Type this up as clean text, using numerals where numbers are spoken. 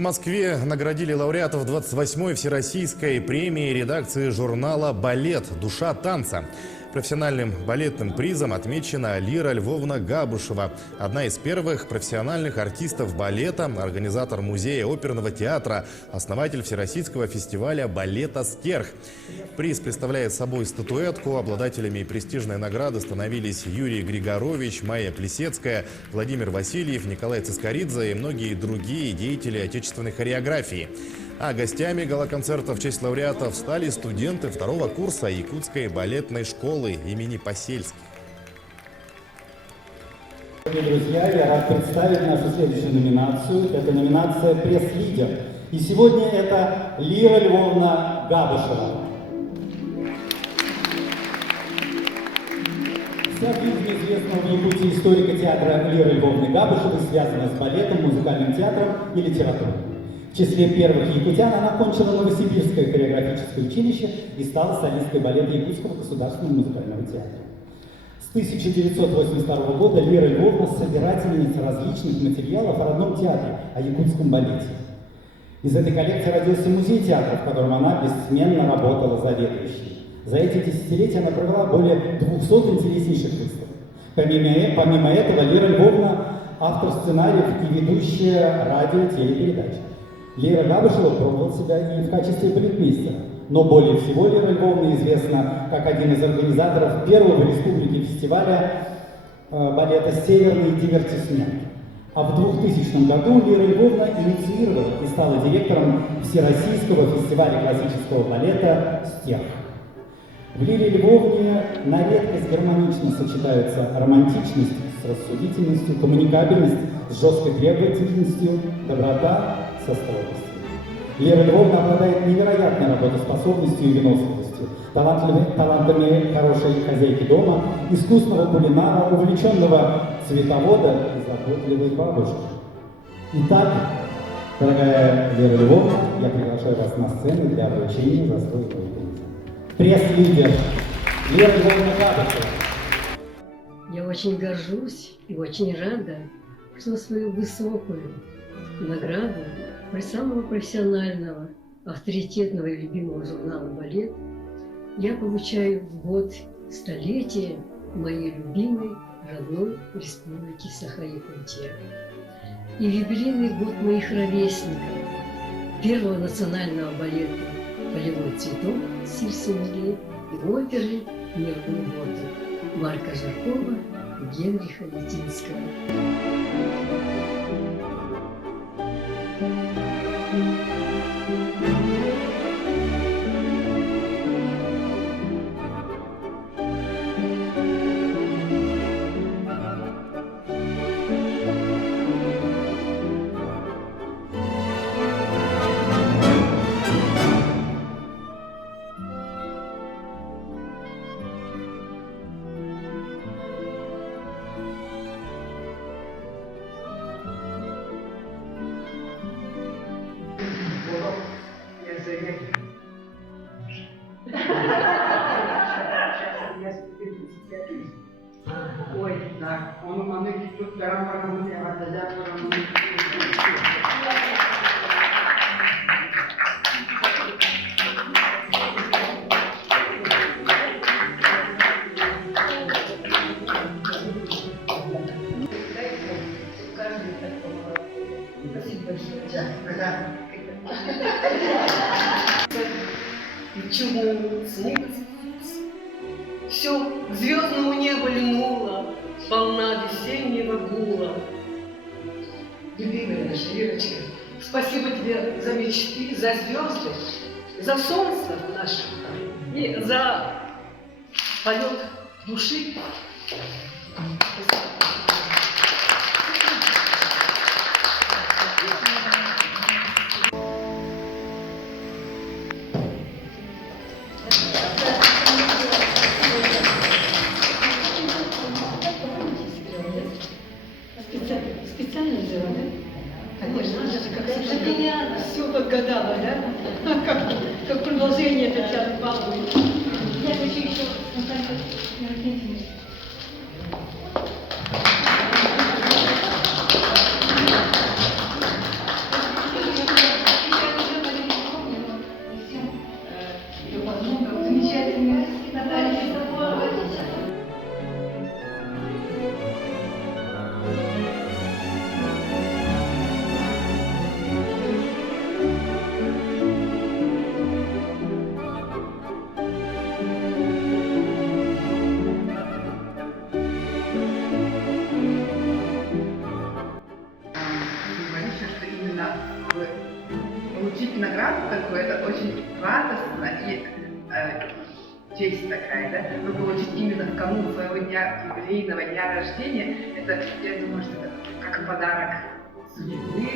В Москве наградили лауреатов 28-й всероссийской премии редакции журнала «Балет. Душа танца». Профессиональным балетным призом отмечена Лира Львовна Габушева, одна из первых профессиональных артистов балета, организатор музея оперного театра, основатель Всероссийского фестиваля балета «Стерх». Приз представляет собой статуэтку. Обладателями престижной награды становились Юрий Григорович, Майя Плесецкая, Владимир Васильев, Николай Цискоридзе и многие другие деятели отечественной хореографии. А гостями гала-концерта в честь лауреатов стали студенты второго курса Якутской балетной школы имени Посельских. Дорогие друзья, я рад представить нашу следующую номинацию. Это номинация «Пресс-лидер». И сегодня это Лира Львовна Габушева. Вся жизнь известного в Якутии историка театра Лиры Львовны Габушевой связана с балетом, музыкальным театром и литературой. В числе первых якутян она окончила Новосибирское хореографическое училище и стала солисткой балета Якутского государственного музыкального театра. С 1982 года Лира Львовна – собирательница различных материалов о родном театре, о якутском балете. Из этой коллекции родился музей театра, в котором она бессменно работала заведующей. За эти десятилетия она провела более 200 интереснейших выставок. Помимо этого, Лира Львовна – автор сценариев и ведущая радио-телепередач. Лира Габушева пробовала себя и в качестве балетмейстера, но более всего Лира Львовна известна как один из организаторов первого в республике фестиваля балета «Северный дивертисмент». А в 2000 году Лира Львовна инициировала и стала директором Всероссийского фестиваля классического балета «Стерх». В Лире Львовне на редкость гармонично сочетаются романтичность с рассудительностью, коммуникабельность с жесткой требовательностью, доброта со строгостью. Лира Львовна обладает невероятной работоспособностью и выносливостью, талантами хорошей хозяйки дома, искусного кулинара, увлеченного цветовода и заботливой бабушки. Итак, дорогая Лира Львовна, я приглашаю вас на сцену для вручения заслуженного приза. Пресс-лидер Лира Львовна Габушева. Я очень горжусь и очень рада, что свою высокую награду самого профессионального, авторитетного и любимого журнала «Балет» я получаю в год столетия моей любимой родной республики Саха-Якутия. И в юбилейный год моих ровесников, первого национального балета «Полевой цветок» Сильсумели и оперы «Нервный воздух» Марка Жаркова и Генриха Летинского. Ой, да, он мануки тут гарам-гарам, я радазя, гарам. Спасибо большое. Почему снег все к звездному небу льнуло, волна весеннего гула. Любимая наша Лирочка, спасибо тебе за мечты, за звезды, за солнце наше и за полет души. Специально сделано, да? Конечно, она же как меня все подгадала, да? Как продолжение Татьяны Павловны. Я хочу еще именно получить награду такую, это очень радостно и честь такая, да? Но получить именно в канун своего дня, юбилейного дня рождения, это, я думаю, что это как подарок судьбы,